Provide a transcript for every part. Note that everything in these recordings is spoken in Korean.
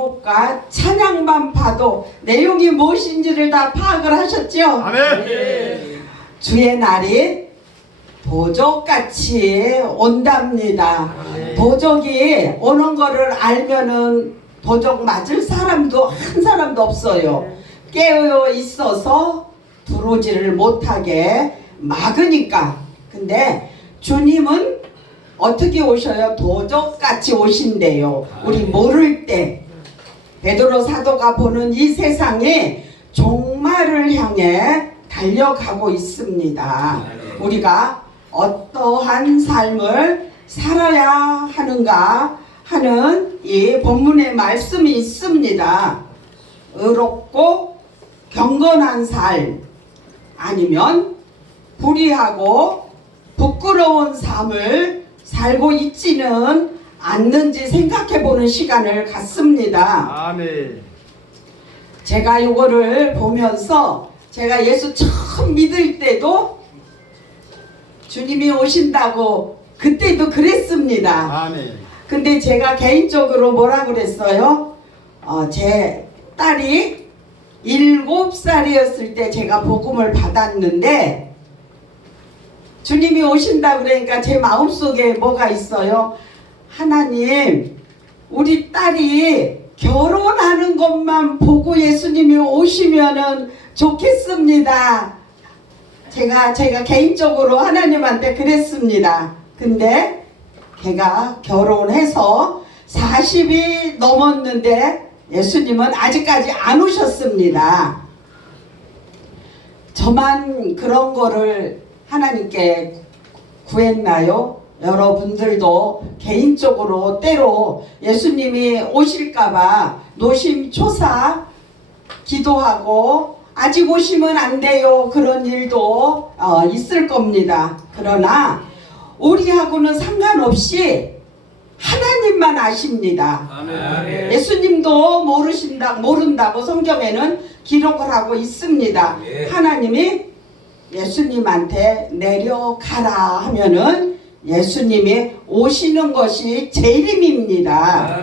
제목과 찬양만 봐도 내용이 무엇인지를 다 파악을 하셨죠? 아멘. 주의 날이 도적같이 온답니다. 도적이 오는 거를 알면은 도적 맞을 사람도 한 사람도 없어요. 깨어 있어서 들어오지를 못하게 막으니까. 근데 주님은 어떻게 오셔요? 도적같이 오신대요. 우리 모를 때 베드로 사도가 보는 이 세상이 종말을 향해 달려가고 있습니다. 우리가 어떠한 삶을 살아야 하는가 하는 이 본문의 말씀이 있습니다. 의롭고 경건한 삶 아니면 불의하고 부끄러운 삶을 살고 있지는 않는지 생각해보는 시간을 갖습니다. 아멘. 제가 이거를 보면서 제가 예수 처음 믿을 때도 주님이 오신다고 그때도 그랬습니다. 아멘. 근데 제가 개인적으로 뭐라 그랬어요? 제 딸이 7살이었을 때 제가 복음을 받았는데 주님이 오신다 그러니까 제 마음속에 뭐가 있어요? 하나님, 우리 딸이 결혼하는 것만 보고 예수님이 오시면은 좋겠습니다. 제가 개인적으로 하나님한테 그랬습니다. 근데 걔가 결혼해서 40이 넘었는데 예수님은 아직까지 안 오셨습니다. 저만 그런 거를 하나님께 구했나요? 여러분들도 개인적으로 때로 예수님이 오실까봐 노심초사 기도하고 아직 오시면 안 돼요 그런 일도 있을 겁니다. 그러나 우리하고는 상관없이 하나님만 아십니다. 아멘. 예수님도 모른다고 성경에는 기록을 하고 있습니다. 하나님이 예수님한테 내려가라 하면은 예수님이 오시는 것이 재림입니다.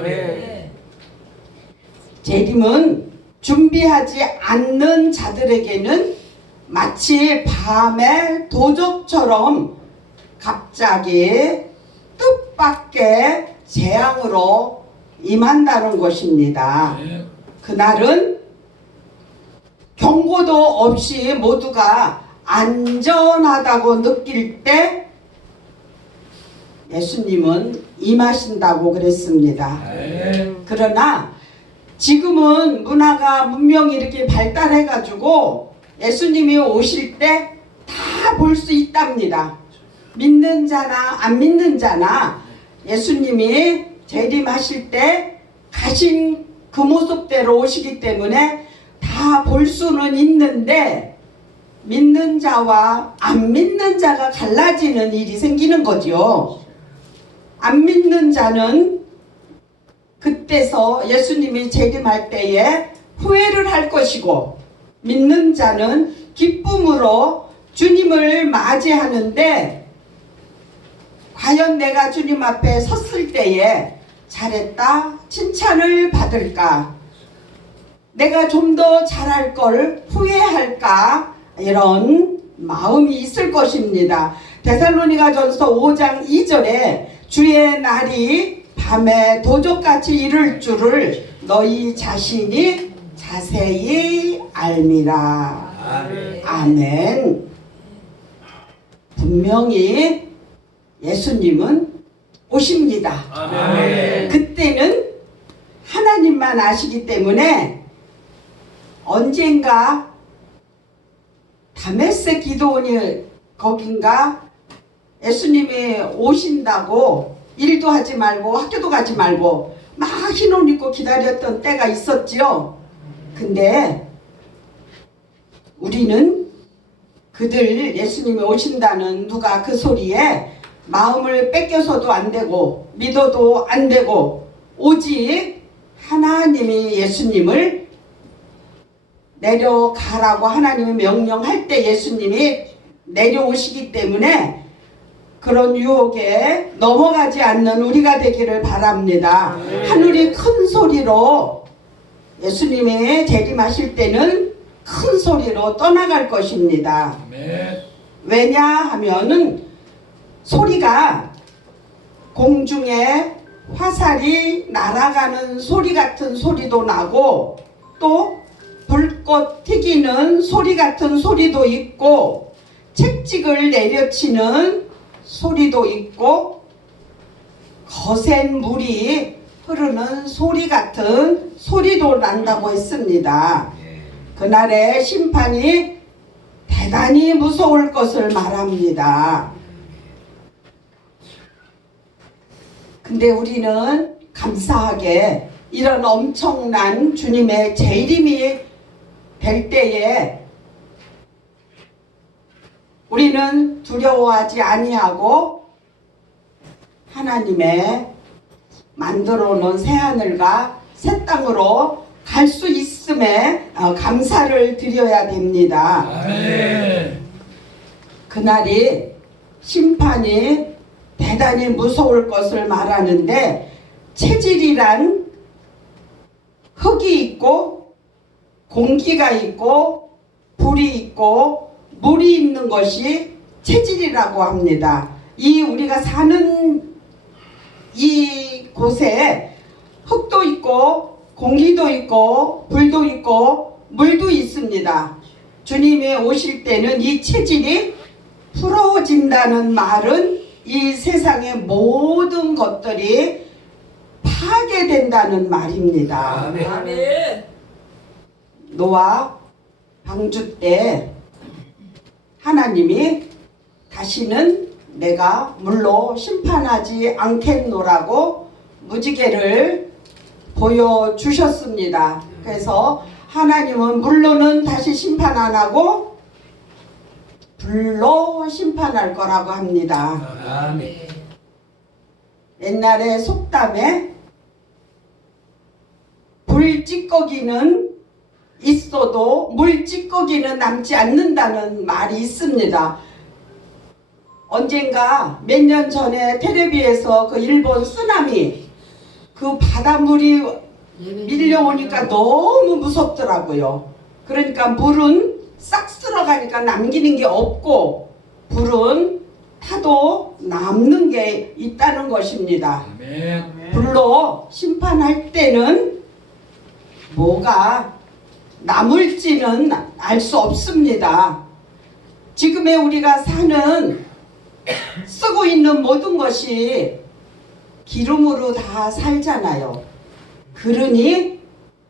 재림은 준비하지 않는 자들에게는 마치 밤의 도적처럼 갑자기 뜻밖의 재앙으로 임한다는 것입니다. 그날은 경고도 없이 모두가 안전하다고 느낄 때 예수님은 임하신다고 그랬습니다. 그러나 지금은 문명이 이렇게 발달해 가지고 예수님이 오실 때 다 볼 수 있답니다. 믿는 자나 안 믿는 자나 예수님이 재림하실 때 가신 그 모습대로 오시기 때문에 다 볼 수는 있는데 믿는 자와 안 믿는 자가 갈라지는 일이 생기는 거죠. 안 믿는 자는 그때서 예수님이 재림할 때에 후회를 할 것이고 믿는 자는 기쁨으로 주님을 맞이하는데 과연 내가 주님 앞에 섰을 때에 잘했다 칭찬을 받을까? 내가 좀 더 잘할 걸 후회할까? 이런 마음이 있을 것입니다. 데살로니가전서 5장 2절에 주의 날이 밤에 도적같이 이를 줄을 너희 자신이 자세히 알미라. 아멘. 분명히 예수님은 오십니다. 아멘. 그때는 하나님만 아시기 때문에 언젠가 다메섹 기도원이 거긴가 예수님이 오신다고 일도 하지 말고 학교도 가지 말고 막 흰 옷 입고 기다렸던 때가 있었지요. 근데 우리는 그들 예수님이 오신다는 누가 그 소리에 마음을 뺏겨서도 안 되고 믿어도 안 되고 오직 하나님이 예수님을 내려가라고 하나님이 명령할 때 예수님이 내려오시기 때문에 그런 유혹에 넘어가지 않는 우리가 되기를 바랍니다. 하늘이 큰 소리로 예수님이 재림하실 때는 큰 소리로 떠나갈 것입니다. 왜냐하면은 소리가 공중에 화살이 날아가는 소리 같은 소리도 나고 또 불꽃 튀기는 소리 같은 소리도 있고 채찍을 내려치는 소리도 있고 거센 물이 흐르는 소리 같은 소리도 난다고 했습니다. 그날의 심판이 대단히 무서울 것을 말합니다. 근데 우리는 감사하게 이런 엄청난 주님의 재림이 될 때에 우리는 두려워하지 아니하고 하나님의 만들어 놓은 새하늘과 새 땅으로 갈 수 있음에 감사를 드려야 됩니다. 그날이 심판이 대단히 무서울 것을 말하는데 체질이란 흙이 있고 공기가 있고 불이 있고 물이 있는 것이 체질이라고 합니다. 이 우리가 사는 이 곳에 흙도 있고 공기도 있고 불도 있고 물도 있습니다. 주님이 오실 때는 이 체질이 풀어진다는 말은 이 세상의 모든 것들이 파괴된다는 말입니다. 아멘. 노아 방주 때 하나님이 다시는 내가 물로 심판하지 않겠노라고 무지개를 보여주셨습니다. 그래서 하나님은 물로는 다시 심판 안 하고 불로 심판할 거라고 합니다. 아멘. 옛날에 속담에 불찌꺼기는 있어도 물찌꺼기는 남지 않는다는 말이 있습니다. 언젠가 몇 년 전에 텔레비에서 그 일본 쓰나미 그 바닷물이 밀려오니까 너무 무섭더라고요. 그러니까 물은 싹 쓸어가니까 남기는 게 없고 불은 타도 남는 게 있다는 것입니다. 불로 심판할 때는 뭐가 남을지는 알 수 없습니다. 지금의 우리가 쓰고 있는 모든 것이 기름으로 다 살잖아요. 그러니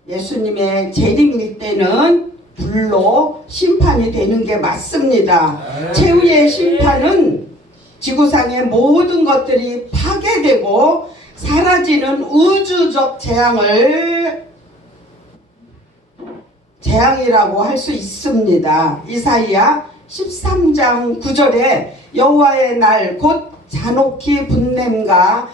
예수님의 재림일 때는 불로 심판이 되는 게 맞습니다. 최후의 심판은 지구상의 모든 것들이 파괴되고 사라지는 우주적 재앙이라고 할 수 있습니다. 이사야 13장 9절에 여호와의 날 곧 잔혹히 분냄과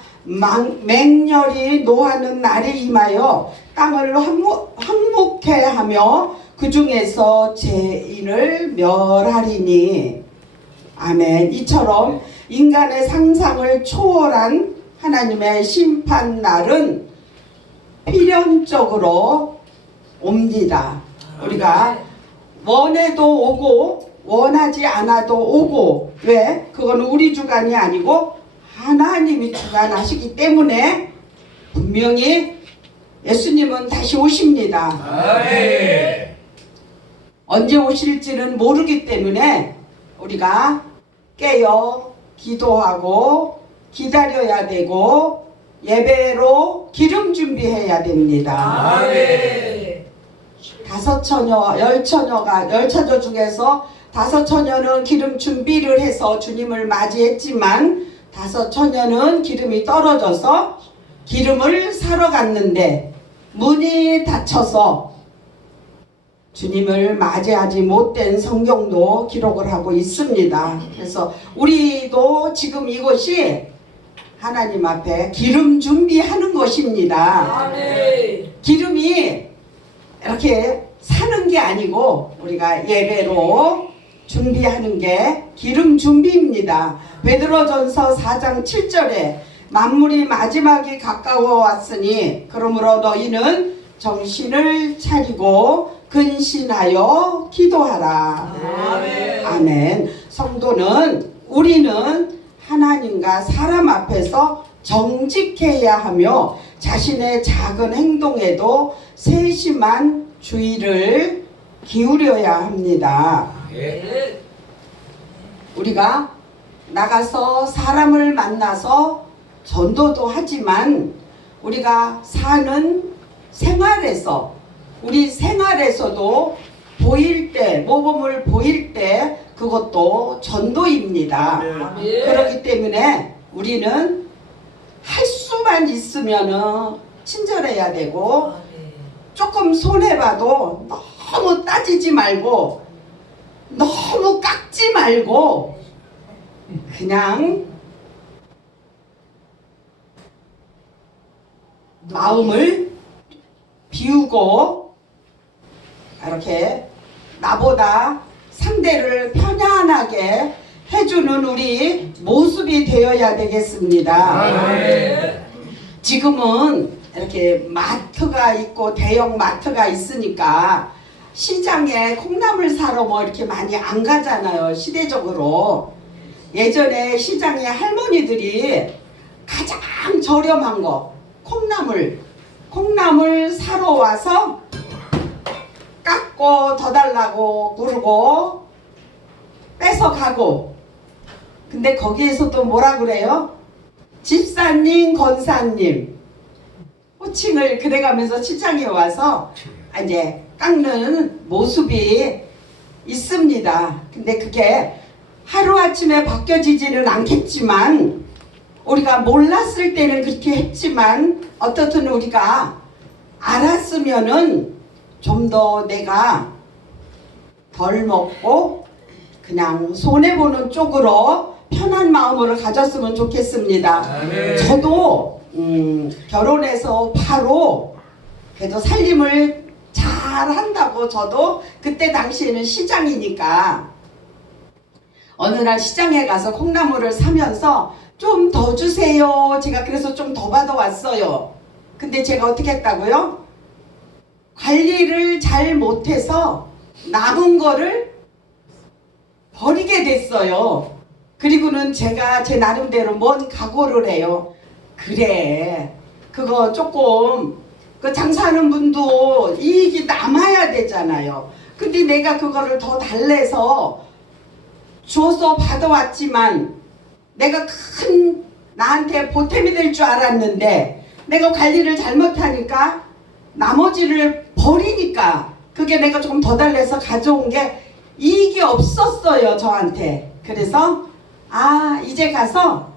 맹렬히 노하는 날이 임하여 땅을 황묵해 하며 그 중에서 죄인을 멸하리니. 아멘. 이처럼 인간의 상상을 초월한 하나님의 심판날은 필연적으로 옵니다. 우리가 원해도 오고 원하지 않아도 오고, 왜? 그건 우리 주관이 아니고 하나님이 주관하시기 때문에 분명히 예수님은 다시 오십니다. 아멘. 언제 오실지는 모르기 때문에 우리가 깨어 기도하고 기다려야 되고 예배로 기름 준비해야 됩니다. 아멘. 5처녀, 10처녀 중에서 5처녀는 기름 준비를 해서 주님을 맞이했지만 5처녀는 기름이 떨어져서 기름을 사러 갔는데 문이 닫혀서 주님을 맞이하지 못된 성경도 기록을 하고 있습니다. 그래서 우리도 지금 이것이 하나님 앞에 기름 준비하는 것입니다. 아멘. 기름이 이렇게 사는 게 아니고 우리가 예배로 준비하는 게 기름 준비입니다. 베드로전서 4장 7절에 만물이 마지막이 가까워 왔으니 그러므로 너희는 정신을 차리고 근신하여 기도하라. 아멘. 아멘. 성도는 우리는 하나님과 사람 앞에서 정직해야 하며 자신의 작은 행동에도 세심한 주의를 기울여야 합니다. 네. 우리가 나가서 사람을 만나서 전도도 하지만 우리가 사는 생활에서 우리 생활에서도 보일 때 모범을 보일 때 그것도 전도입니다. 아멘. 그렇기 때문에 우리는 할 수만 있으면은 친절해야 되고 아멘. 조금 손해봐도 너무 따지지 말고 너무 깎지 말고 그냥 마음을 비우고 이렇게 나보다 상대를 편안하게 해주는 우리 모습이 되어야 되겠습니다. 아멘. 지금은 이렇게 마트가 있고 대형 마트가 있으니까 시장에 콩나물 사러 뭐 이렇게 많이 안 가잖아요. 시대적으로. 예전에 시장에 할머니들이 가장 저렴한 거 콩나물 사러 와서 깎고 더 달라고 그러고 뺏어가고, 근데 거기에서도 뭐라 그래요? 집사님, 권사님 호칭을 그래가면서 시장에 와서 이제 깎는 모습이 있습니다. 근데 그게 하루아침에 바뀌어지지는 않겠지만 우리가 몰랐을 때는 그렇게 했지만 어떻든 우리가 알았으면은 좀 더 내가 덜 먹고 그냥 손해보는 쪽으로 편한 마음으로 가졌으면 좋겠습니다. 아멘. 저도 결혼해서 바로 그래도 살림을 잘 한다고 저도 그때 당시에는 시장이니까 어느 날 시장에 가서 콩나물을 사면서 좀 더 주세요. 제가 그래서 좀 더 받아왔어요. 근데 제가 어떻게 했다고요? 관리를 잘 못해서 남은 거를 버리게 됐어요. 그리고는 제가 제 나름대로 뭔 각오를 해요. 그래, 그거 조금 그 장사하는 분도 이익이 남아야 되잖아요. 근데 내가 그거를 더 달래서 줘서 받아왔지만 내가 큰 나한테 보탬이 될 줄 알았는데 내가 관리를 잘못하니까 나머지를 버리니까 그게 내가 조금 더 달래서 가져온 게 이익이 없었어요, 저한테. 그래서 이제 가서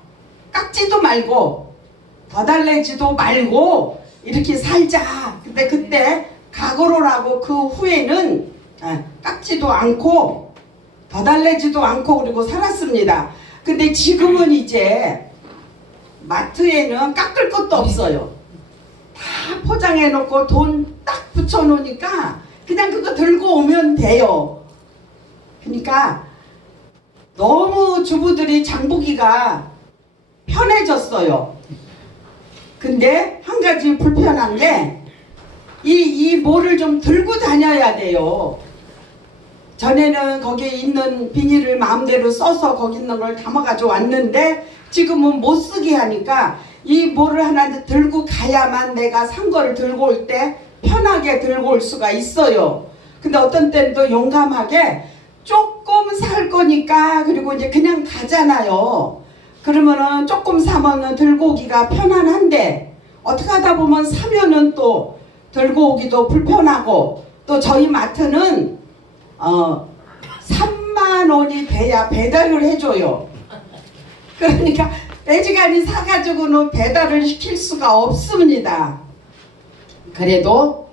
깎지도 말고 더 달래지도 말고 이렇게 살자. 근데 그때 각오를 하고 그 후에는 깎지도 않고 더 달래지도 않고 그리고 살았습니다. 근데 지금은 이제 마트에는 깎을 것도 없어요. 다 포장해 놓고 돈 딱 붙여 놓으니까 그냥 그거 들고 오면 돼요. 그러니까 너무 주부들이 장보기가 편해졌어요. 근데 한 가지 불편한 게 이 뭐를 좀 들고 다녀야 돼요. 전에는 거기에 있는 비닐을 마음대로 써서 거기 있는 걸 담아가지고 왔는데 지금은 못 쓰게 하니까 이 뭐를 하나 들고 가야만 내가 산 거를 들고 올 때 편하게 들고 올 수가 있어요. 근데 어떤 때는 또 용감하게 조금 살 거니까 그리고 이제 그냥 가잖아요. 그러면은 조금 사면은 들고 오기가 편안한데 어떻게 하다 보면 사면은 또 들고 오기도 불편하고 또 저희 마트는 3만 원이 돼야 배달을 해줘요. 그러니까 애지간히 사가지고는 배달을 시킬 수가 없습니다. 그래도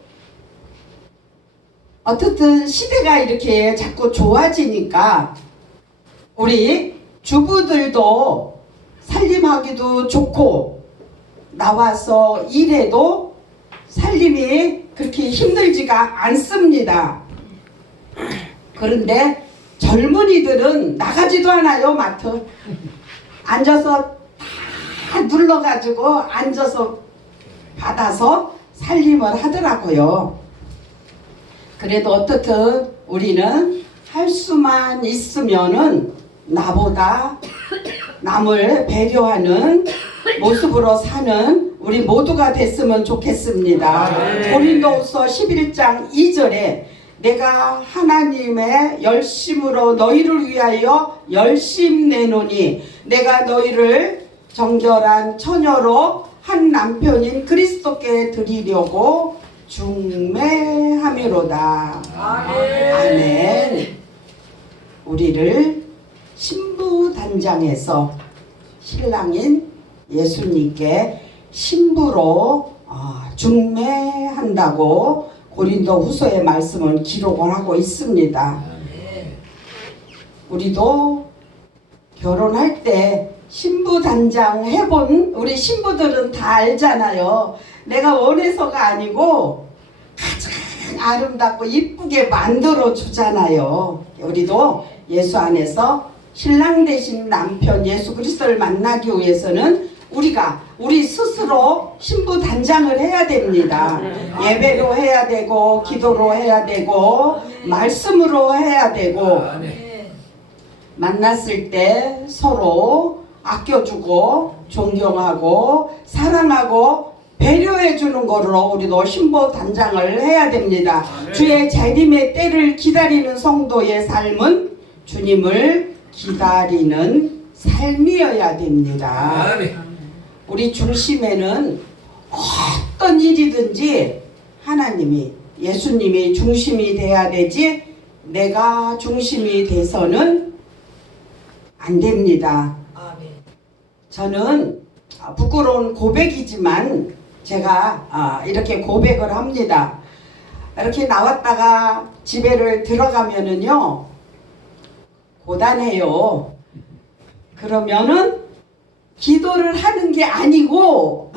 어떻든 시대가 이렇게 자꾸 좋아지니까 우리 주부들도 살림하기도 좋고 나와서 일해도 살림이 그렇게 힘들지가 않습니다. 그런데 젊은이들은 나가지도 않아요. 마트 앉아서 다 눌러가지고 앉아서 받아서 살림을 하더라고요. 그래도 어떻든 우리는 할 수만 있으면은 나보다 남을 배려하는 모습으로 사는 우리 모두가 됐으면 좋겠습니다. 고린도후서 11장 2절에 내가 하나님의 열심으로 너희를 위하여 열심 내노니 내가 너희를 정결한 처녀로 한 남편인 그리스도께 드리려고 중매함이로다. 아멘. 우리를 신부 단장에서 신랑인 예수님께 신부로 중매한다고 고린도 후서의 말씀은 기록을 하고 있습니다. 우리도 결혼할 때 신부 단장 해본 우리 신부들은 다 알잖아요. 내가 원해서가 아니고 가장 아름답고 이쁘게 만들어 주잖아요. 우리도 예수 안에서 신랑 되신 남편 예수 그리스도를 만나기 위해서는 우리 스스로 신부 단장을 해야 됩니다. 예배로 해야 되고 기도로 해야 되고 말씀으로 해야 되고 만났을 때 서로 아껴주고 존경하고 사랑하고 배려해 주는 거로 우리도 신부 단장을 해야 됩니다. 주의 재림의 때를 기다리는 성도의 삶은 주님을 기다리는 삶이어야 됩니다. 우리 중심에는 어떤 일이든지 하나님이 예수님이 중심이 돼야 되지 내가 중심이 돼서는 안 됩니다. 저는 부끄러운 고백이지만 제가 이렇게 고백을 합니다. 이렇게 나왔다가 집에를 들어가면은요 고단해요. 그러면은 기도를 하는 게 아니고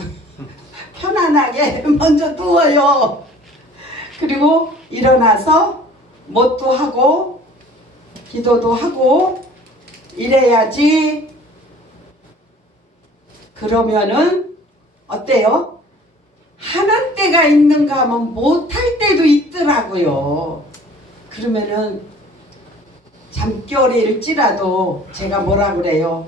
편안하게 먼저 누워요. 그리고 일어나서 뭣도 하고 기도도 하고 이래야지. 그러면은 어때요? 하는 때가 있는가 하면 못할 때도 있더라고요. 그러면은 잠결일지라도 제가 뭐라 그래요?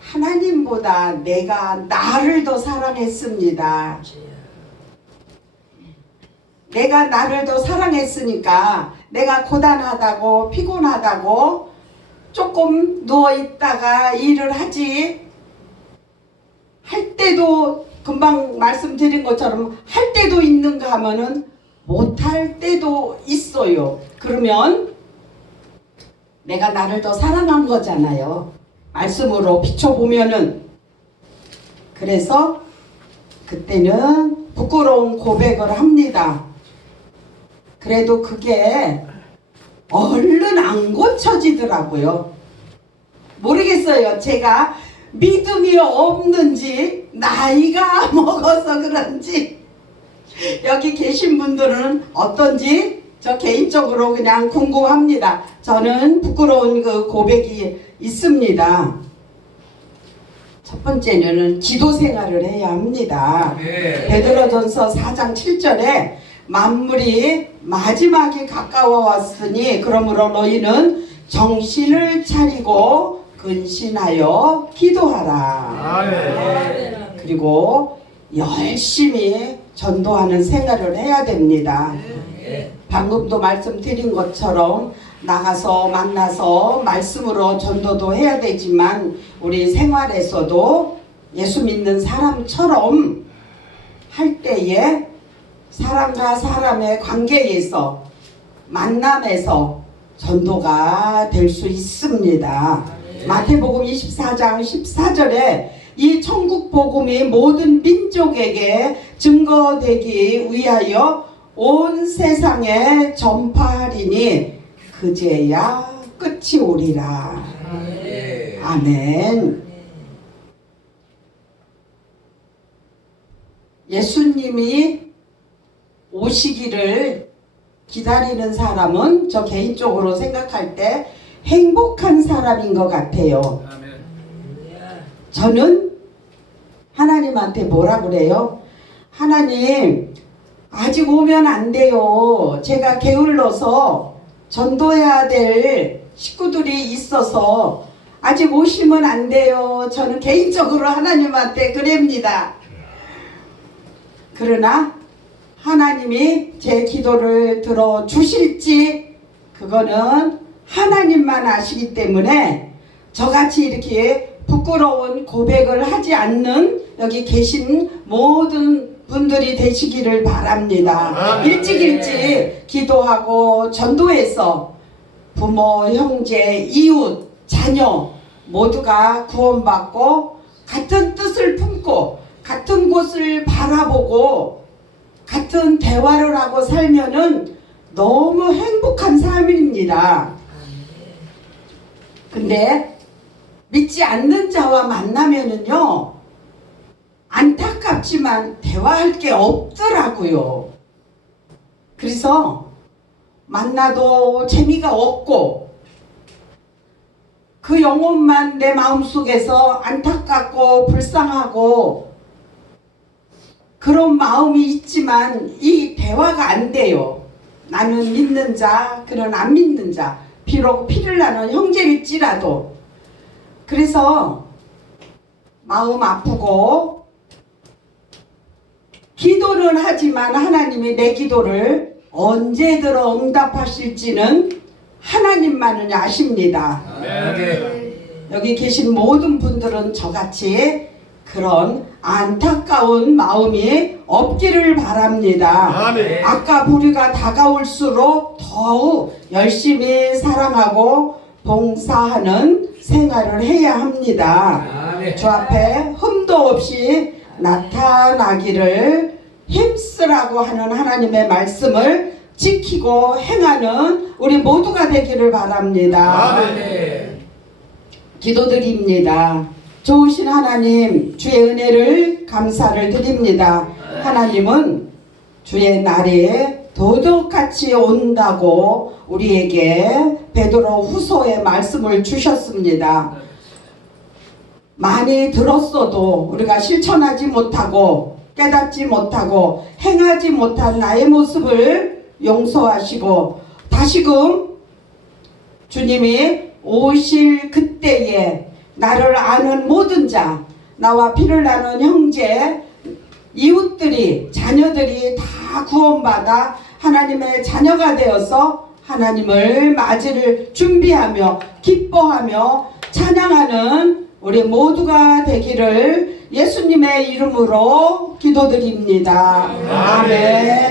하나님보다 내가 나를 더 사랑했습니다. 내가 나를 더 사랑했으니까 내가 고단하다고 피곤하다고 조금 누워있다가 일을 하지 할 때도 금방 말씀드린 것처럼 할 때도 있는가 하면은 못할 때도 있어요. 그러면 내가 나를 더 사랑한 거잖아요. 말씀으로 비춰보면은. 그래서 그때는 부끄러운 고백을 합니다. 그래도 그게 얼른 안 고쳐지더라고요. 모르겠어요. 제가 믿음이 없는지 나이가 먹어서 그런지 여기 계신 분들은 어떤지 저 개인적으로 그냥 궁금합니다. 저는 부끄러운 그 고백이 있습니다. 첫 번째는 기도 생활을 해야 합니다. 베드로전서 4장 7절에 만물이 마지막이 가까워 왔으니 그러므로 너희는 정신을 차리고 근신하여 기도하라. 그리고 열심히 전도하는 생활을 해야 됩니다. 방금도 말씀드린 것처럼 나가서 만나서 말씀으로 전도도 해야 되지만 우리 생활에서도 예수 믿는 사람처럼 할 때에 사람과 사람의 관계에서 만남에서 전도가 될 수 있습니다. 마태복음 24장 14절에 이 천국 복음이 모든 민족에게 증거되기 위하여 온 세상에 전파하리니 그제야 끝이 오리라. 아멘. 예수님이 오시기를 기다리는 사람은 저 개인적으로 생각할 때 행복한 사람인 것 같아요. 아멘. 저는 하나님한테 뭐라 그래요? 하나님, 아직 오면 안 돼요. 제가 게을러서 전도해야 될 식구들이 있어서 아직 오시면 안 돼요. 저는 개인적으로 하나님한테 그럽니다. 그러나 하나님이 제 기도를 들어주실지 그거는 하나님만 아시기 때문에 저같이 이렇게 부끄러운 고백을 하지 않는 여기 계신 모든 분들이 되시기를 바랍니다. 일찍 기도하고 전도해서 부모, 형제, 이웃, 자녀 모두가 구원받고 같은 뜻을 품고 같은 곳을 바라보고 같은 대화를 하고 살면은 너무 행복한 삶입니다. 근데 믿지 않는 자와 만나면은요, 안타깝지만 대화할 게 없더라고요. 그래서 만나도 재미가 없고 그 영혼만 내 마음속에서 안타깝고 불쌍하고 그런 마음이 있지만 이 대화가 안 돼요. 나는 믿는 자, 그는 안 믿는 자, 비록 피를 나는 형제일지라도. 그래서 마음 아프고 기도는 하지만 하나님이 내 기도를 언제 들어 응답하실지는 하나님만은 아십니다. 아멘. 여기 계신 모든 분들은 저같이 그런 안타까운 마음이 없기를 바랍니다. 아멘. 아까 불의가 다가올수록 더욱 열심히 사랑하고 봉사하는 생활을 해야 합니다. 아멘. 주 앞에 흠도 없이 나타나기를 힘쓰라고 하는 하나님의 말씀을 지키고 행하는 우리 모두가 되기를 바랍니다. 아멘. 기도드립니다. 좋으신 하나님, 주의 은혜를 감사를 드립니다. 하나님은 주의 날이 도둑같이 온다고 우리에게 베드로 후서의 말씀을 주셨습니다. 많이 들었어도 우리가 실천하지 못하고 깨닫지 못하고 행하지 못한 나의 모습을 용서하시고 다시금 주님이 오실 그때에 나를 아는 모든 자, 나와 피를 나눈 형제, 이웃들이, 자녀들이 다 구원받아 하나님의 자녀가 되어서 하나님을 맞이를 준비하며 기뻐하며 찬양하는 우리 모두가 되기를 예수님의 이름으로 기도드립니다. 아멘.